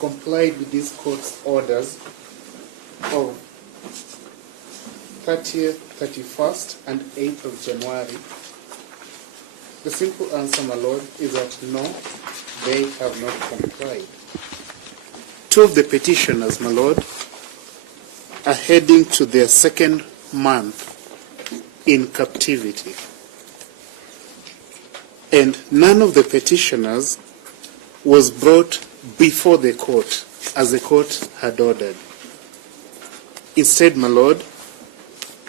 complied with these court's orders of 30th, 31st, and 8th of January? The simple answer, my lord, is that no, they have not complied. Two of the petitioners, my lord, are heading to their second month in captivity. And none of the petitioners was brought before the court, as the court had ordered. Instead, my lord,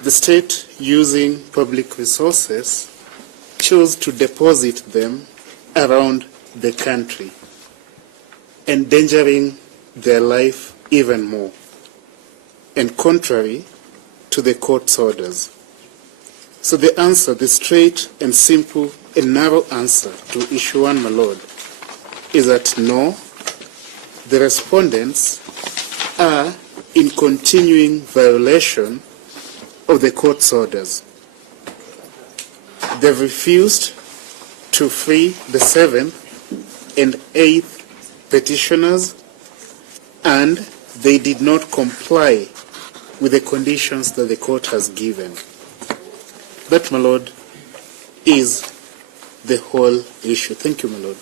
the state, using public resources, chose to deposit them around the country, endangering their life even more, and contrary to the court's orders. So the answer, the straight and simple and narrow answer to issue one, my lord, is that no, the respondents are in continuing violation of the court's orders. They've refused to free the 7th and 8th petitioners, and they did not comply with the conditions that the court has given. That, my lord, is the whole issue. Thank you, my lord.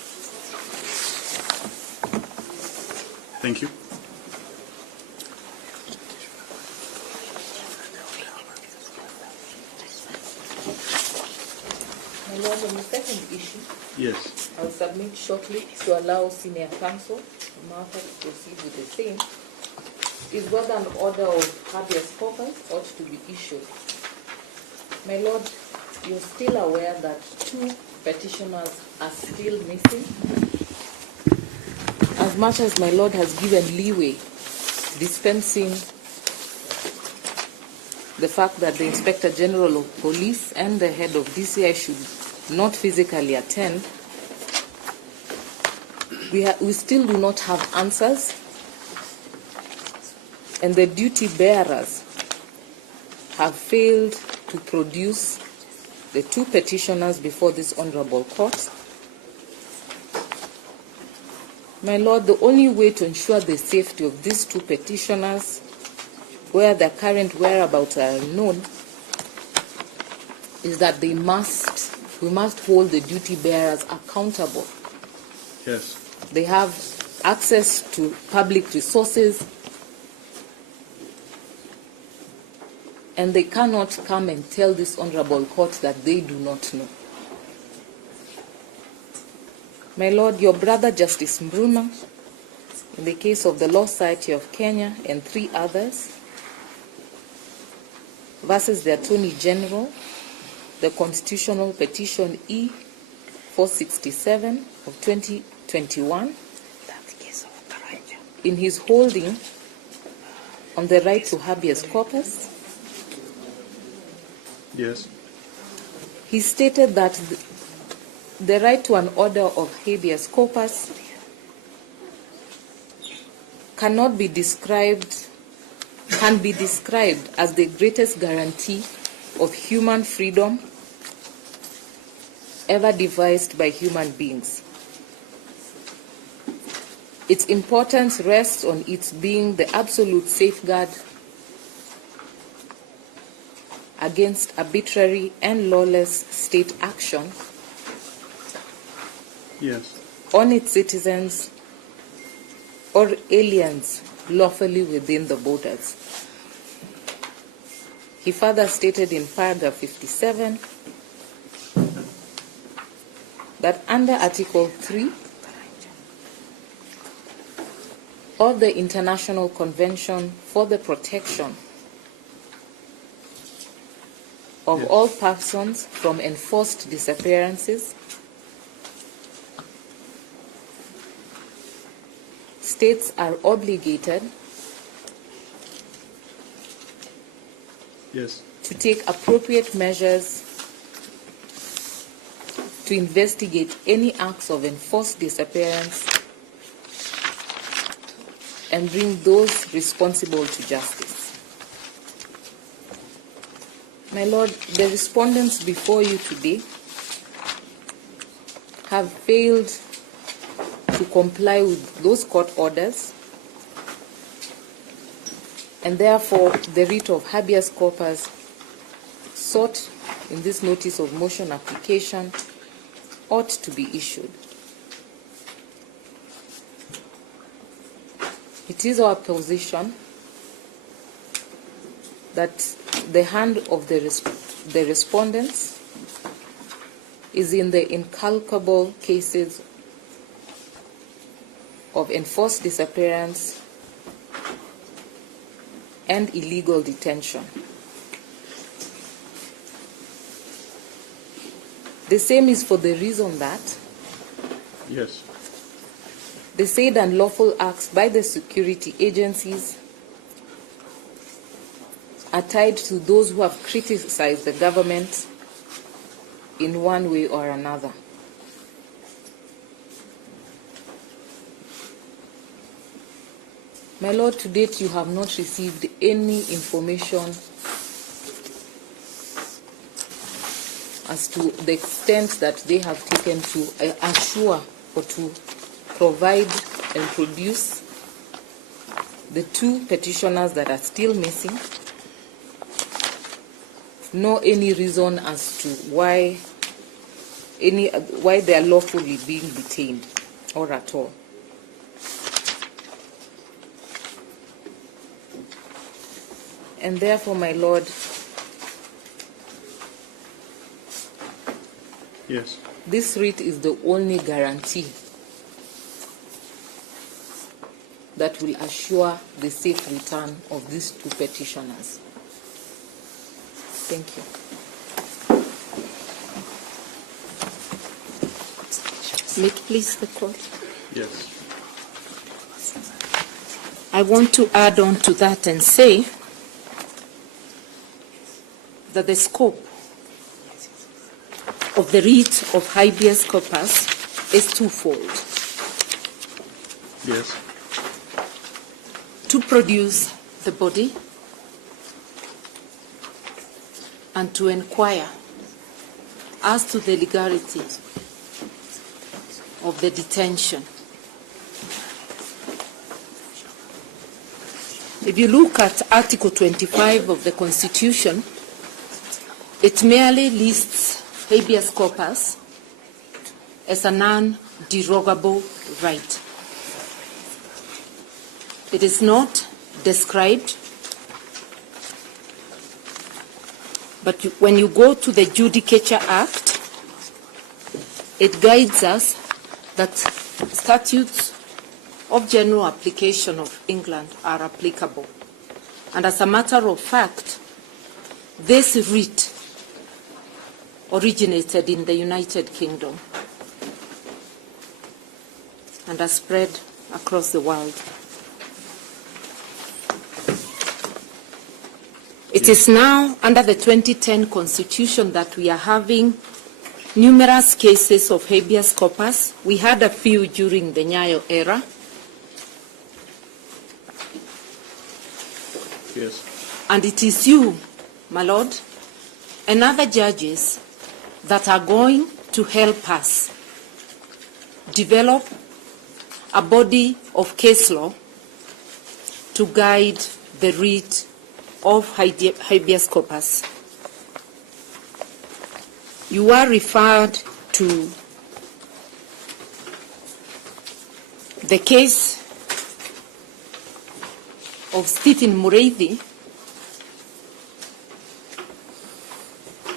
Thank you. My lord, on the second issue, Yes. I'll submit shortly to allow senior counsel Martha to proceed with the same, is whether an order of habeas corpus ought to be issued. My lord, you're still aware that 2 petitioners are still missing. As much as my lord has given leeway, dispensing the fact that the Inspector General of Police and the head of DCI should not physically attend, we still do not have answers, and the duty bearers have failed to produce the 2 petitioners before this honorable court. My lord, the only way to ensure the safety of these 2 petitioners, where their current whereabouts are known, is that we must hold the duty bearers accountable. Yes. They have access to public resources, and they cannot come and tell this honorable court that they do not know. My lord, your brother Justice Mbruna, in the case of the Law Society of Kenya and 3 others, versus the Attorney General, the Constitutional Petition E-467 of 2021, in his holding on the right to habeas corpus, Yes. he stated that the right to an order of habeas corpus can be described as the greatest guarantee of human freedom ever devised by human beings. Its importance rests on its being the absolute safeguard against arbitrary and lawless state action Yes. on its citizens or aliens lawfully within the borders. He further stated in paragraph 57 that under Article 3 of the International Convention for the Protection of all persons from enforced disappearances, states are obligated Yes. to take appropriate measures to investigate any acts of enforced disappearance and bring those responsible to justice. My Lord, the respondents before you today have failed to comply with those court orders and therefore the writ of habeas corpus sought in this notice of motion application ought to be issued. It is our position that the hand of the respondents is in the incalculable cases of enforced disappearance and illegal detention. The same is for the reason that Yes. the said unlawful acts by the security agencies are tied to those who have criticized the government in one way or another. My Lord, to date you have not received any information as to the extent that they have taken to assure or to provide and produce the two petitioners that are still missing, nor any reason as to why they are lawfully being detained, or at all. And therefore, my Lord, Yes. this writ is the only guarantee that will assure the safe return of these two petitioners. Thank you. May it please the court. Yes. I want to add on to that and say that the scope of the writ of habeas corpus is twofold. Yes. To produce the body and to inquire as to the legality of the detention. If you look at Article 25 of the Constitution, it merely lists habeas corpus as a non-derogable right. It is not described, but when you go to the Judicature Act, it guides us that statutes of general application of England are applicable. And as a matter of fact, this writ originated in the United Kingdom and has spread across the world. It is now under the 2010 Constitution that we are having numerous cases of habeas corpus. We had a few during the Nyayo era. Yes. And it is you, my Lord, and other judges that are going to help us develop a body of case law to guide the writ of habeas corpus. You are referred to the case of Stephen Mureithi,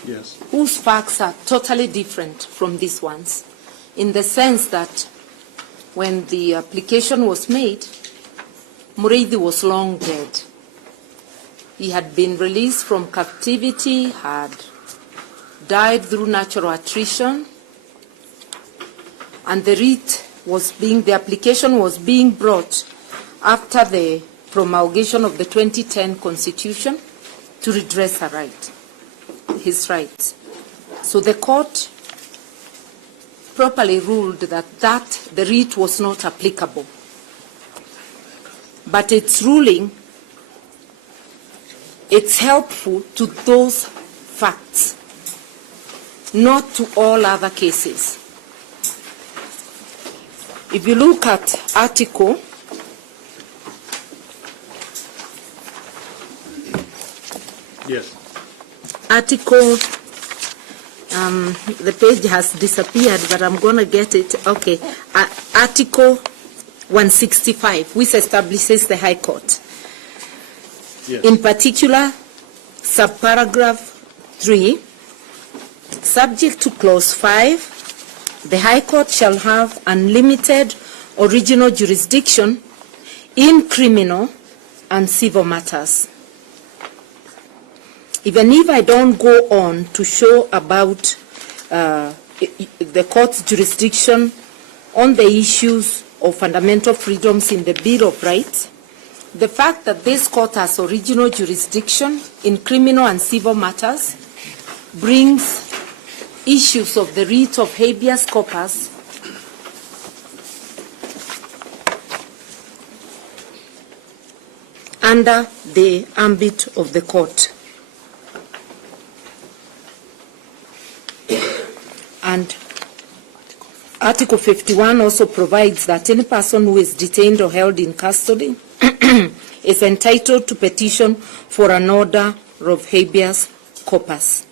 Yes. whose facts are totally different from these ones, in the sense that when the application was made, Mureithi was long dead. He had been released from captivity, had died through natural attrition, and the application was being brought after the promulgation of the 2010 Constitution to redress his rights. So the court properly ruled that the writ was not applicable. But its ruling, it's helpful to those facts, not to all other cases. If you look at Article Yes. Article, the page has disappeared, but I'm going to get it. Okay. Article 165, which establishes the High Court. Yes. In particular, subparagraph 3, subject to clause 5, the High Court shall have unlimited original jurisdiction in criminal and civil matters. Even if I don't go on to show about the court's jurisdiction on the issues of fundamental freedoms in the Bill of Rights, the fact that this court has original jurisdiction in criminal and civil matters brings issues of the writ of habeas corpus under the ambit of the court. And Article 51 also provides that any person who is detained or held in custody is entitled to petition for an order of habeas corpus.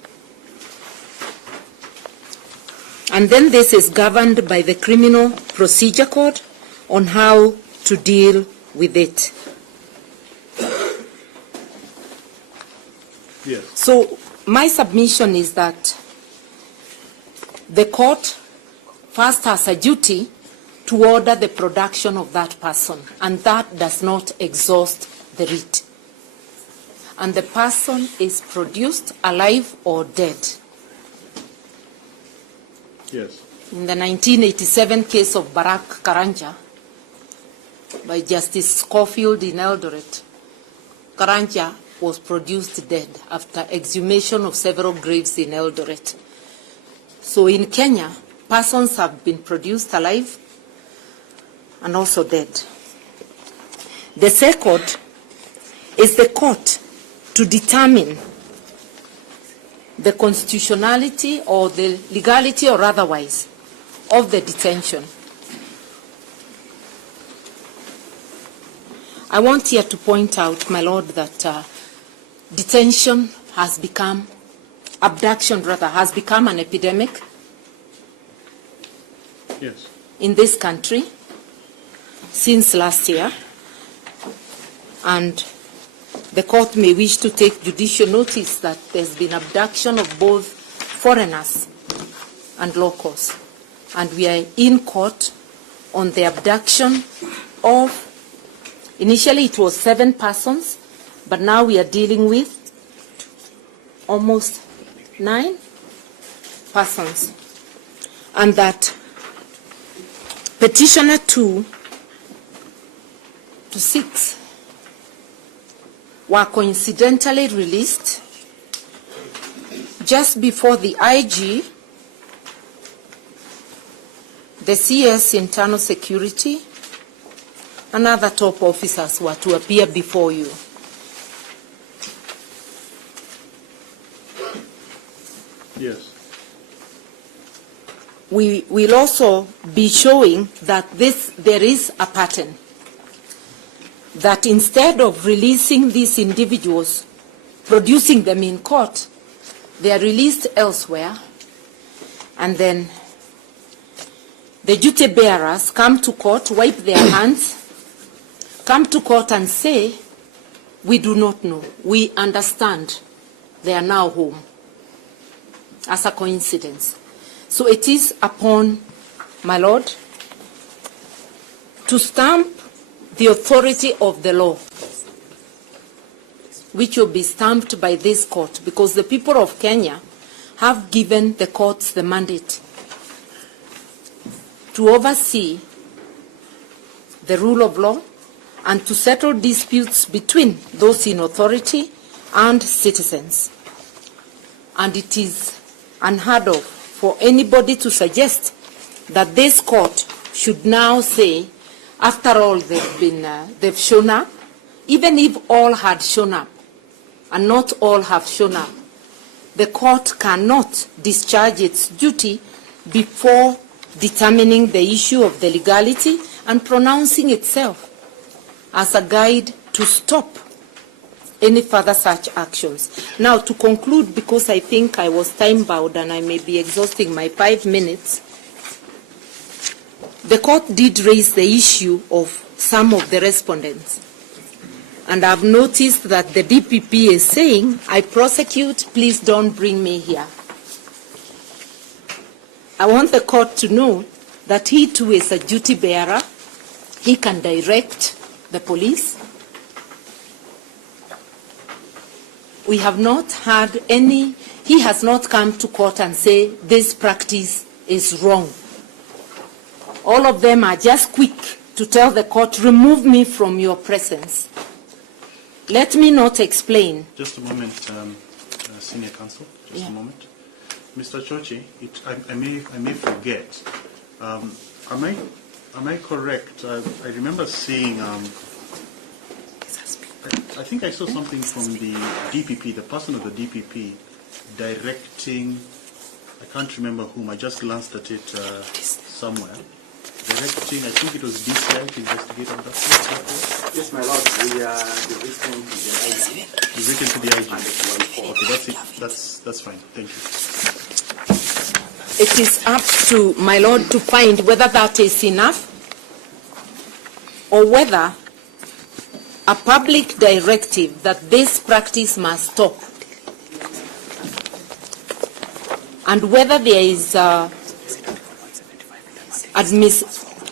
And then this is governed by the Criminal Procedure Code on how to deal with it. Yes. So my submission is that the court first has a duty to order the production of that person, and that does not exhaust the writ. And the person is produced alive or dead. Yes. In the 1987 case of Kanja by Justice Schofield in Eldoret, Kanja was produced dead after exhumation of several graves in Eldoret. So in Kenya, persons have been produced alive and also dead. The second is the court to determine the constitutionality or the legality or otherwise of the detention. I want here to point out, my Lord, that detention has become, abduction rather, has become an epidemic. Yes. In this country since last year, and the court may wish to take judicial notice that there's been abduction of both foreigners and locals, and we are in court on the abduction of, initially it was 7 persons, but now we are dealing with almost 9 persons, and that petitioner 2 to 6 were coincidentally released just before the IG, the CS Internal Security, and other top officers were to appear before you. Yes. We will also be showing that there is a pattern, that instead of releasing these individuals, producing them in court, they are released elsewhere, and then the duty bearers come to court, wipe their hands, come to court and say, we do not know, we understand, they are now home, as a coincidence. So it is upon, my Lord, to stamp the authority of the law, which will be stamped by this court, because the people of Kenya have given the courts the mandate to oversee the rule of law and to settle disputes between those in authority and citizens. And it is unheard of for anybody to suggest that this court should now say, after all they've shown up, even if all had shown up, and not all have shown up, the court cannot discharge its duty before determining the issue of the legality and pronouncing itself as a guide to stop any further such actions. Now, to conclude, because I think I was time-bound and I may be exhausting my 5 minutes, the court did raise the issue of some of the respondents. And I've noticed that the DPP is saying, I prosecute, please don't bring me here. I want the court to know that he too is a duty bearer. He can direct the police. We have not had any, he has not come to court and say this practice is wrong. All of them are just quick to tell the court, remove me from your presence. Let me not explain. Just a moment, Senior Counsel, just a moment. Mr. Chochi, I may forget. Am I correct? I remember seeing, I think I saw something from the DPP, the person of the DPP, directing, I can't remember whom, I just glanced at it somewhere. Directing, I think it was DCI to investigate abduction. Yes, my lord, we are written to the IG. You've written to the IG. Okay, that's it. That's fine. Thank you. It is up to my lord to find whether that is enough or whether a public directive that this practice must stop, and whether there is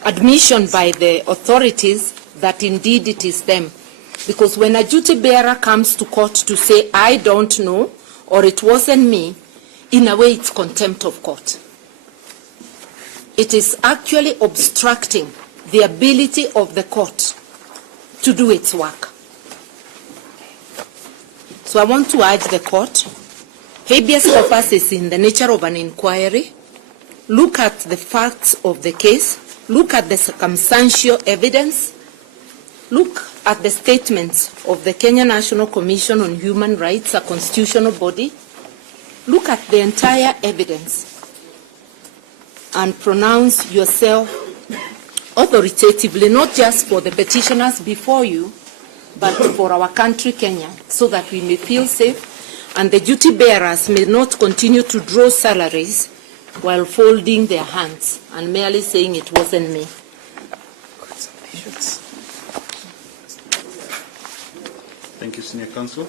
admission by the authorities that indeed it is them. Because when a duty bearer comes to court to say, I don't know, or it wasn't me, in a way it's contempt of court. It is actually obstructing the ability of the court to do its work. So I want to urge the court, habeas corpus is in the nature of an inquiry. Look at the facts of the case. Look at the circumstantial evidence. Look at the statements of the Kenya National Commission on Human Rights, a constitutional body. Look at the entire evidence and pronounce yourself authoritatively, not just for the petitioners before you, but for our country, Kenya, so that we may feel safe and the duty bearers may not continue to draw salaries while folding their hands and merely saying it wasn't me. Thank you, Senior Counsel.